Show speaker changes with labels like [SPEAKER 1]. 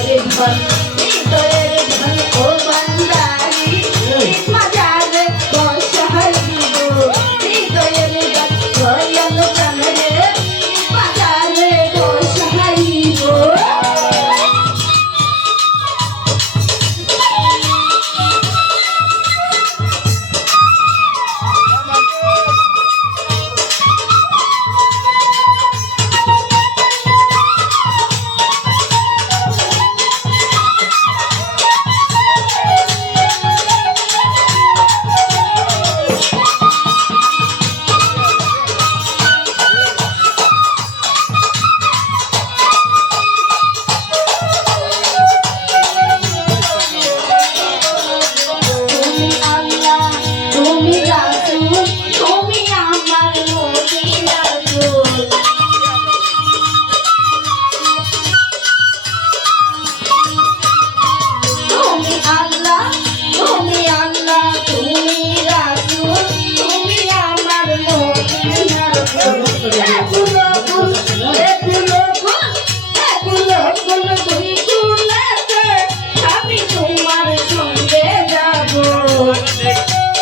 [SPEAKER 1] Hey, Rio Negro.